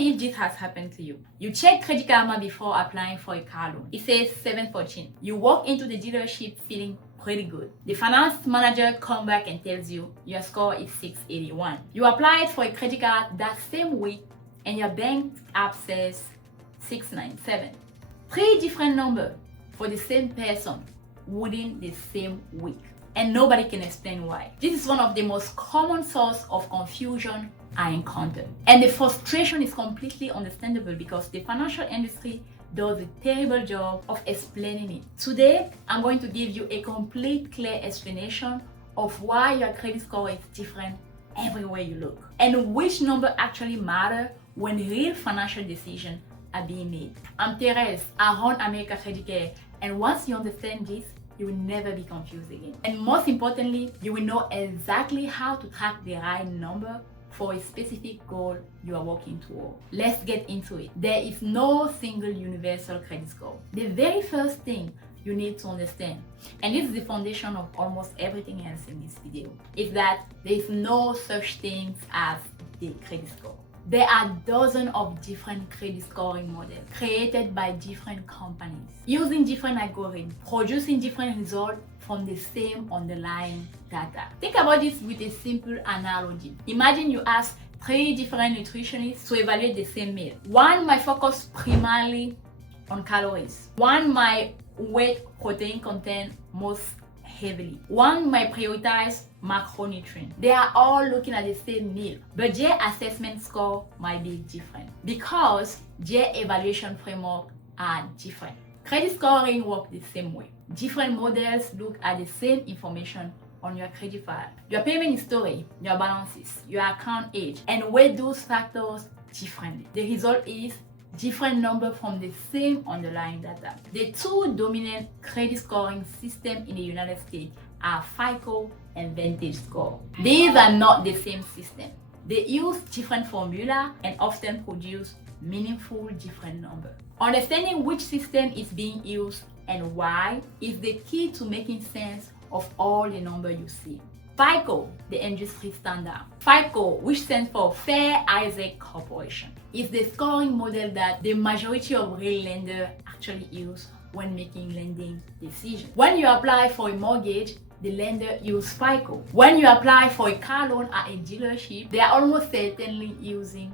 me if this has happened to you. You check Credit Karma before applying for a car loan. It says 714. You walk into the dealership feeling pretty good. The finance manager comes back and tells you your score is 681. You applied for a credit card that same week and your bank app says 697. 3 different numbers for the same person within the same week. And nobody can explain why. This is one of the most common sources of confusion I encounter. And the frustration is completely understandable because the financial industry does a terrible job of explaining it. Today, I'm going to give you a complete, clear explanation of why your credit score is different everywhere you look and which number actually matter when real financial decisions are being made. I'm Therese, I run America Credit Care, and once you understand this, you will never be confused again. And most importantly, you will know exactly how to track the right number for a specific goal you are working toward. Let's get into it. There is no single universal credit score. The very first thing you need to understand, and this is the foundation of almost everything else in this video, is that there is no such thing as the credit score. There are dozens of different credit scoring models created by different companies, using different algorithms, producing different results from the same underlying data. Think about this with a simple analogy. Imagine you ask 3 different nutritionists to evaluate the same meal. One might focus primarily on calories. One might weight protein content most heavily. One might prioritize macronutrients. They are all looking at the same meal, but their assessment score might be different because their evaluation framework are different. Credit scoring works the same way. Different models look at the same information on your credit file, your payment history, your balances, your account age, and weight those factors differently. The result is different number from the same underlying data. The 2 dominant credit scoring systems in the United States are FICO and VantageScore. These are not the same system. They use different formula and often produce meaningful different numbers. Understanding which system is being used and why is the key to making sense of all the numbers you see. FICO, the industry standard. FICO, which stands for Fair Isaac Corporation, is the scoring model that the majority of real lenders actually use when making lending decisions. When you apply for a mortgage, the lender uses FICO. When you apply for a car loan at a dealership, they are almost certainly using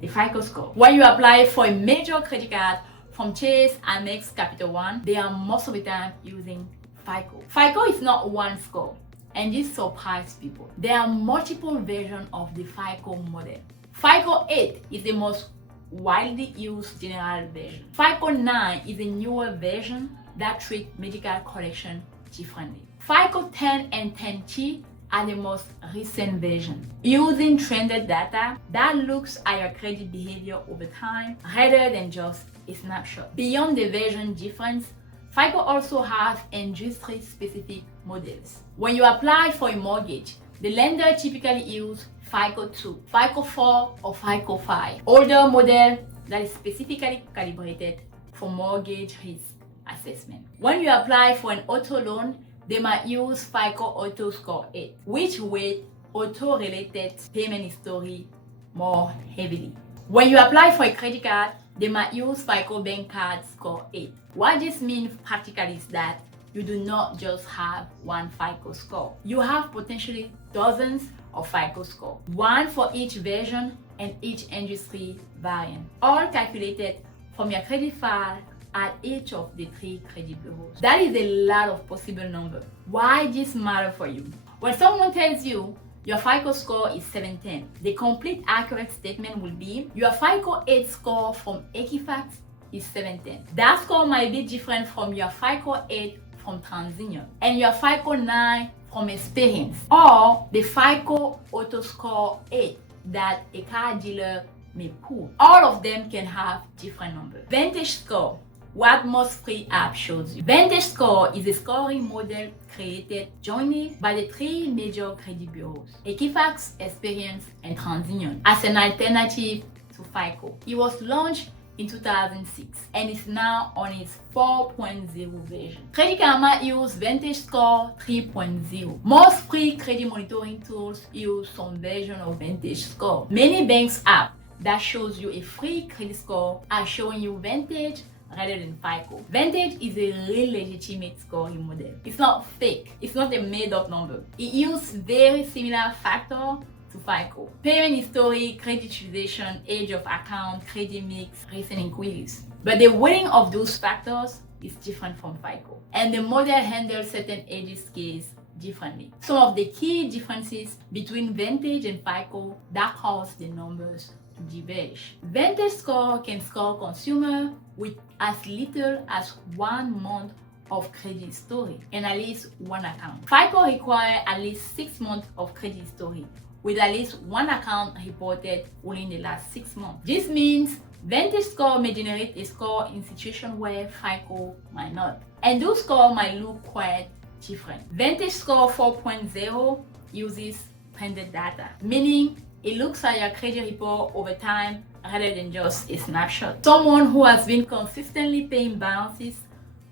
the FICO score. When you apply for a major credit card from Chase, Amex, Capital One, they are most of the time using FICO. FICO is not one score, and this surprises people. There are multiple versions of the FICO model. FICO 8 is the most widely used general version. FICO 9 is a newer version that treats medical collection differently. FICO 10 and 10T are the most recent version, using trended data that looks at your credit behavior over time rather than just a snapshot. Beyond the version difference, FICO also has industry-specific models. When you apply for a mortgage, the lender typically uses FICO 2, FICO 4, or FICO 5, older model that is specifically calibrated for mortgage risk assessment. When you apply for an auto loan, they might use FICO Auto Score 8, which weighs auto-related payment history more heavily. When you apply for a credit card, they might use FICO Bank Card Score 8. What this means practically is that you do not just have one FICO score. You have potentially dozens of FICO scores, one for each version and each industry variant, all calculated from your credit file at each of the 3 credit bureaus. That is a lot of possible numbers. Why this matter for you? When someone tells you your FICO score is 710, the complete accurate statement will be your FICO 8 score from Equifax is 710. That score might be different from your FICO 8 from TransUnion and your FICO 9 from Experience, or the FICO Auto Score 8 that a car dealer may pull. All of them can have different numbers. VantageScore, what most free apps shows you. VantageScore is a scoring model created jointly by the 3 major credit bureaus, Equifax, Experience, and TransUnion, as an alternative to FICO. It was launched in 2006 and is now on its 4.0 version. Credit Karma uses VantageScore 3.0. Most free credit monitoring tools use some version of VantageScore. Many banks apps that shows you a free credit score are showing you Vantage rather than FICO. Vantage is a real legitimate scoring model. It's not fake. It's not a made-up number. It uses very similar factors to FICO: payment history, credit utilization, age of account, credit mix, recent inquiries. But the weighting of those factors is different from FICO, and the model handles certain age scales differently. Some of the key differences between Vantage and FICO that cause the numbers to diverge. VantageScore can score consumer with as little as 1 month of credit history and at least one account. FICO requires at least 6 months of credit history, with at least one account reported within the last 6 months. This means VantageScore may generate a score in situations where FICO might not, and those scores might look quite different. VantageScore 4.0 uses trended data, meaning it looks at your credit report over time rather than just a snapshot. Someone who has been consistently paying balances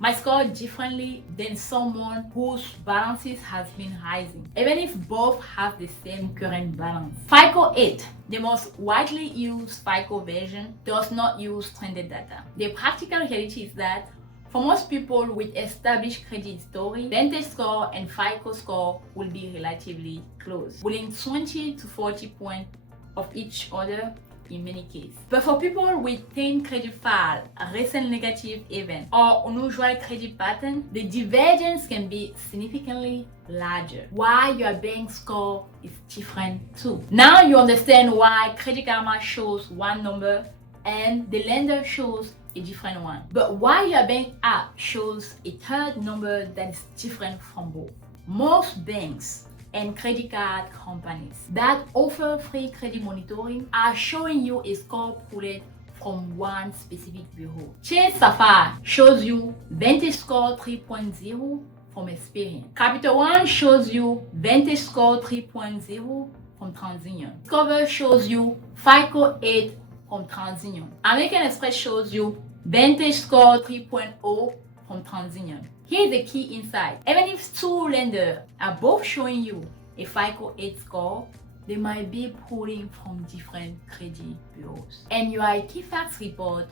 might score differently than someone whose balances has been rising, even if both have the same current balance. FICO 8, the most widely used FICO version, does not use trended data. The practical reality is that for most people with established credit history, VantageScore and FICO score will be relatively close, within 20 to 40 points of each other in many cases. But for people with thin credit file, a recent negative event, or unusual credit pattern, the divergence can be significantly larger. Why your bank score is different too. Now you understand why Credit Karma shows one number and the lender shows a different one. But why your bank app shows a third number that is different from both. Most banks and credit card companies that offer free credit monitoring are showing you a score pulled from one specific bureau. Chase Sapphire shows you VantageScore 3.0 from Experian. Capital One shows you VantageScore 3.0 from TransUnion. Discover shows you FICO 8 from TransUnion. American Express shows you VantageScore 3.0 from TransUnion. Here's the key insight. Even if two lenders are both showing you a FICO 8 score, they might be pulling from different credit bureaus. And your Equifax report,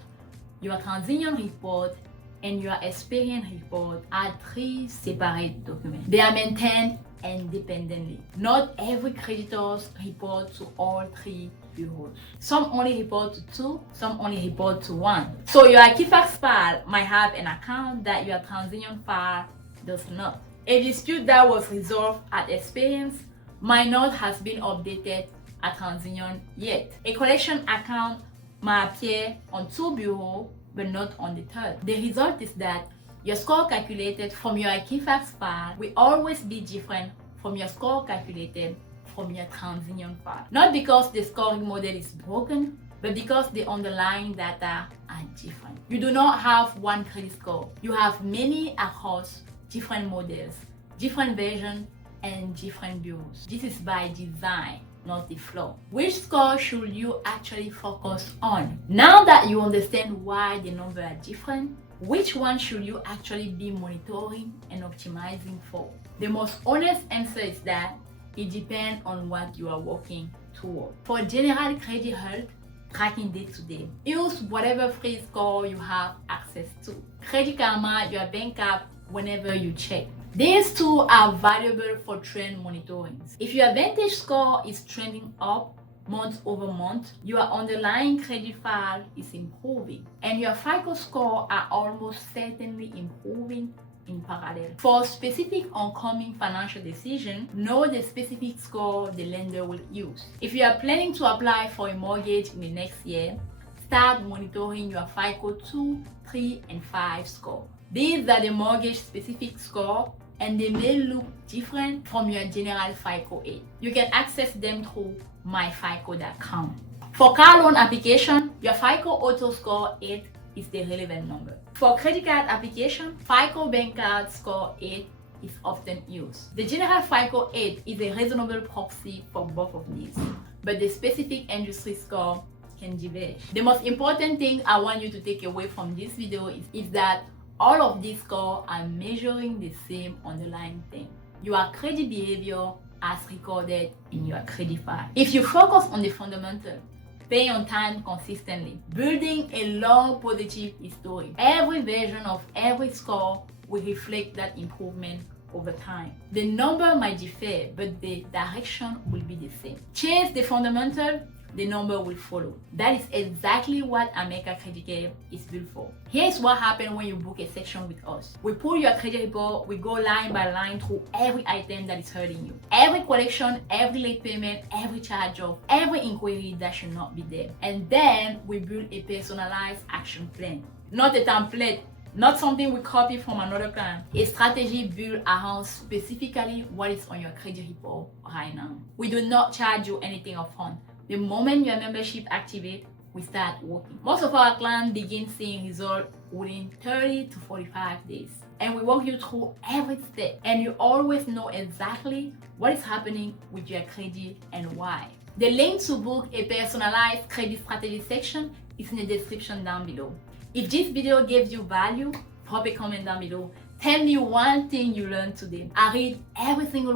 your TransUnion report, and your Experian report are 3 separate documents. They are maintained independently. Not every creditor reports to all 3 bureaus. Some only report to 2, some only report to 1. So your Equifax file might have an account that your TransUnion file does not. A dispute that was resolved at Experian might not have been updated at TransUnion yet. A collection account might appear on 2 bureaus but not on the 3rd. The result is that your score calculated from your Equifax file will always be different from your score calculated from your TransUnion file. Not because the scoring model is broken, but because the underlying data are different. You do not have one credit score. You have many across different models, different versions, and different bureaus. This is by design, not the flaw. Which score should you actually focus on? Now that you understand why the numbers are different, which one should you actually be monitoring and optimizing for? The most honest answer is that it depends on what you are working toward. For general credit health, tracking day to day, use whatever free score you have access to. Credit Karma, your bank app, whenever you check. These two are valuable for trend monitoring. If your VantageScore is trending up month over month, your underlying credit file is improving, and your FICO score are almost certainly improving in parallel. For specific oncoming financial decision, know the specific score the lender will use. If you are planning to apply for a mortgage in the next year, start monitoring your FICO 2, 3, and 5 score. These are the mortgage specific score, and they may look different from your general FICO 8. You can access them through myfico.com. For car loan application, your FICO Auto Score 8 is the relevant number. For credit card application, FICO Bank Card Score 8 is often used. The general FICO 8 is a reasonable proxy for both of these, but the specific industry score can diverge. The most important thing I want you to take away from this video is that all of these scores are measuring the same underlying thing: your credit behavior as recorded in your credit file. If you focus on the fundamental, pay on time consistently, building a long positive history. Every version of every score will reflect that improvement over time. The number might differ, but the direction will be the same. Change the fundamental, the number will follow. That is exactly what America Credit Care is built for. Here's what happens when you book a section with us. We pull your credit report, we go line by line through every item that is hurting you. Every collection, every late payment, every charge off, every inquiry that should not be there. And then we build a personalized action plan. Not a template, not something we copy from another client. A strategy built around specifically what is on your credit report right now. We do not charge you anything upfront. The moment your membership activates, we start working. Most of our clients begin seeing results within 30 to 45 days. And we walk you through every step. And you always know exactly what is happening with your credit and why. The link to book a personalized credit strategy section is in the description down below. If this video gave you value, drop a comment down below. Tell me one thing you learned today. I read every single